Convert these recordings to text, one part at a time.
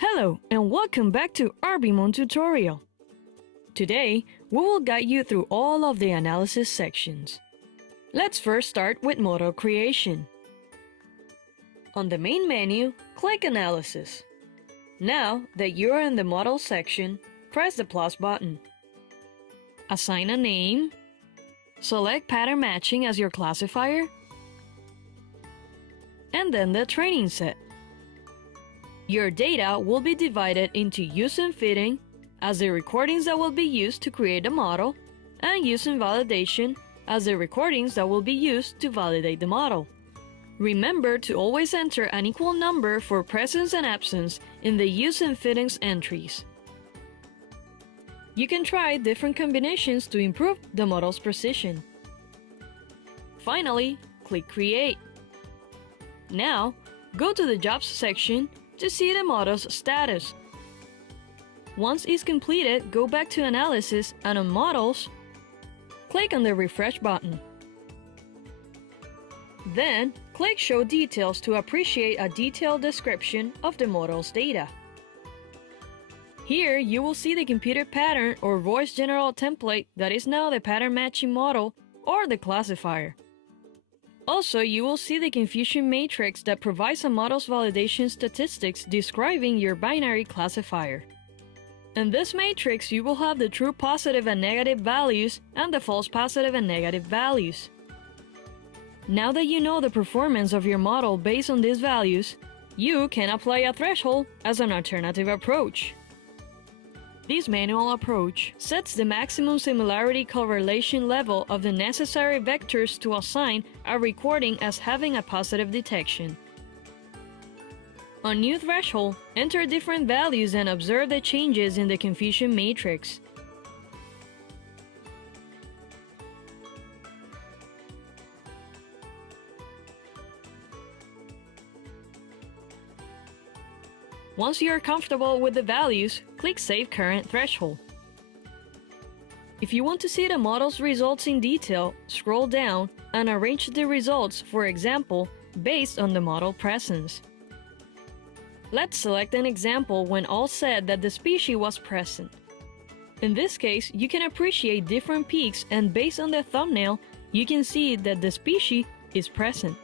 Hello and welcome back to RBMon tutorial. Today, we will guide you through all of the analysis sections. Let's first start with model creation. On the main menu, click Analysis. Now that you are in the Model section, press the plus button. Assign a name. Select Pattern Matching as your classifier. And then the training set. Your data will be divided into use and fitting as the recordings that will be used to create the model, and use and validation as the recordings that will be used to validate the model. Remember to always enter an equal number for presence and absence in the use and fittings entries. You can try different combinations to improve the model's precision. Finally, click Create. Now, go to the Jobs section to see the model's status. Once it's completed, go back to Analysis and on Models, click on the Refresh button. Then, click Show Details to appreciate a detailed description of the model's data. Here, you will see the computed pattern or voice general template that is now the pattern matching model or the classifier. Also, you will see the confusion matrix that provides a model's validation statistics describing your binary classifier. In this matrix, you will have the true positive and negative values and the false positive and negative values. Now that you know the performance of your model based on these values, you can apply a threshold as an alternative approach. This manual approach sets the maximum similarity correlation level of the necessary vectors to assign a recording as having a positive detection. On New Threshold, enter different values and observe the changes in the confusion matrix. Once you are comfortable with the values, click Save Current Threshold. If you want to see the model's results in detail, scroll down and arrange the results, for example, based on the model presence. Let's select an example when all said that the species was present. In this case, you can appreciate different peaks, and based on the thumbnail, you can see that the species is present.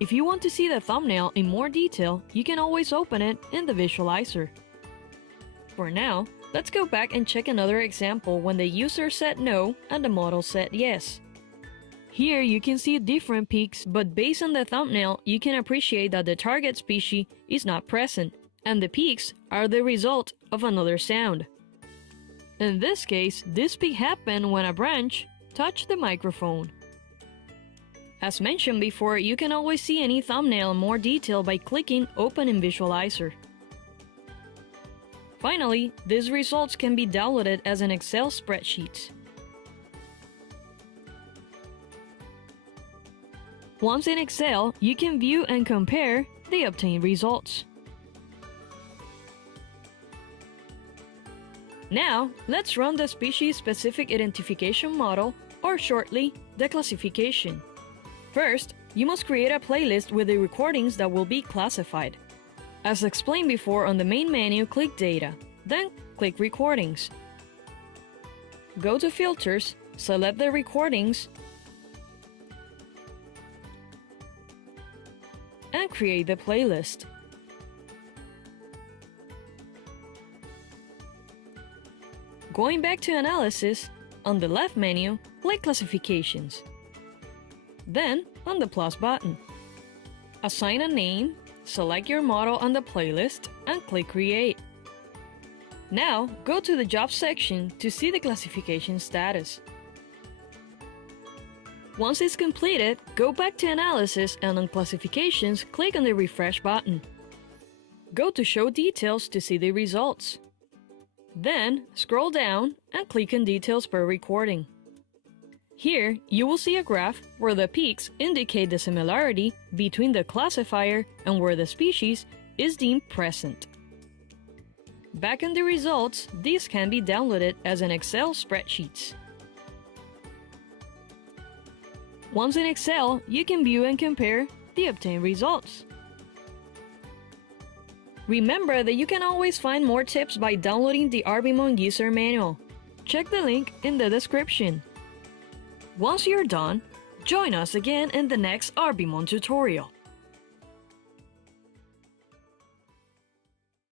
If you want to see the thumbnail in more detail, you can always open it in the visualizer. For now, let's go back and check another example when the user said no and the model said yes. Here you can see different peaks, but based on the thumbnail, you can appreciate that the target species is not present, and the peaks are the result of another sound. In this case, this peak happened when a branch touched the microphone. As mentioned before, you can always see any thumbnail in more detail by clicking Open in Visualizer. Finally, these results can be downloaded as an Excel spreadsheet. Once in Excel, you can view and compare the obtained results. Now, let's run the species-specific identification model, or shortly, the classification. First, you must create a playlist with the recordings that will be classified. As explained before, on the main menu, click Data, then click Recordings. Go to Filters, select the recordings, and create the playlist. Going back to Analysis, on the left menu, click Classifications. Then, on the plus button. Assign a name, select your model on the playlist, and click Create. Now, go to the Jobs section to see the classification status. Once it's completed, go back to Analysis and on Classifications, click on the Refresh button. Go to Show Details to see the results. Then, scroll down and click on Details per recording. Here, you will see a graph where the peaks indicate the similarity between the classifier and where the species is deemed present. Back in the results, these can be downloaded as an Excel spreadsheet. Once in Excel, you can view and compare the obtained results. Remember that you can always find more tips by downloading the Arbimon user manual. Check the link in the description. Once you're done, join us again in the next Arbimon tutorial.